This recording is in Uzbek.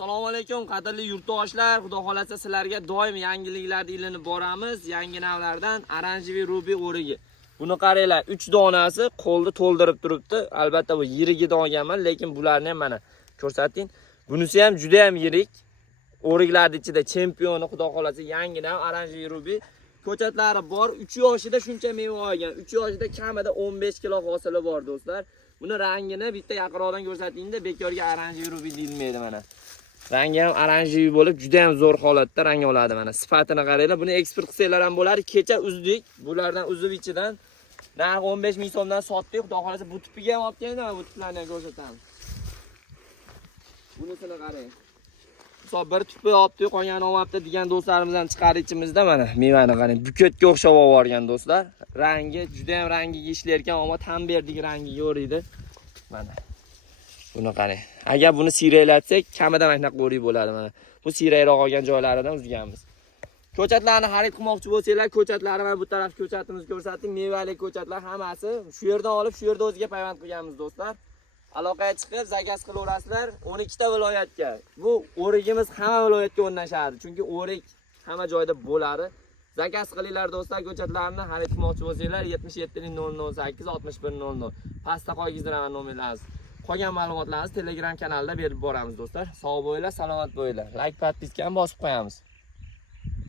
Assalomu alaykum qadrli yurtdoshlar. Xudo xolasa sizlarga doim yangiliklarni ilinib boramiz. Yangi navlardan oranjeviy rubi o'rigi. Buni qaranglar, 3 donasi qo'lda to'ldirib turibdi. Albatta bu yirigidan olganman, lekin bularni ham mana ko'rsating. Bunisi ham juda ham yirik. O'riklarning ichida chempioni, xudo xolasa yangi nav oranjeviy rubi. Ko'chatlari bor. 3 yoshida shuncha meva olgan. 3 yoshida kamida 15 kilo hosili bor do'stlar. Buni rangini bitta yaqinroqdan ko'rsatingda, bekorga oranjeviy rubi deyilmaydi mana. Rangi ham oranjeviy bo'lib, juda ham zo'r holatda rang oladi mana. Sifatini qaranglar. Buni eksport qilsanglar ham bo'lar. Kecha uzdik. Bulardan uzib ichidan narx 15 ming so'mdan sotdik. Xudo xolasa bu tipiga ham olib keldim, bu tiplarni ham ko'rsatamiz. Bunisini qarang. Hisob bir tupi olibdi, qolgani olmabdi degan do'stlarimiz ham chiqar ichimizda mana. Mevani qarang. Buketga o'xshab olgan do'stlar. Rangi juda ham rangiga ishlayotgan, ammo tam berdik rangi yo'riydi. Mana. Buni qarang. Agar buni siyraylatsak, kamida mana qo'rik bo'ladi mana. Bu siyrayroq olgan joylaridan uzganmiz. Ko'chatlarni xarid qilmoqchi bo'lsanglar, ko'chatlarni mana bu taraf ko'chatimizni ko'rsating. Mevali ko'chatlar hammasi shu yerdan olib, shu yerda o'ziga payvand qilganmiz do'stlar. Aloqaga chiqib, zakaz qilaverasizlar 12 ta viloyatga. Bu o'rigimiz hamma viloyatga o'rnashadi, chunki o'rik hamma joyda bo'ladi. Zakaz qilinglar do'stlar, ko'chatlarni xarid qilmoqchi bo'lsanglar 77 008 61 00. Pastda qo'ygizdilaman nomerlaringizni. Qolgan ma'lumotlarimizni Telegram kanalida berib boramiz do'stlar. Sog' bo'linglar, salomat bo'linglar. Like, podpiska ham bosib qo'yamiz.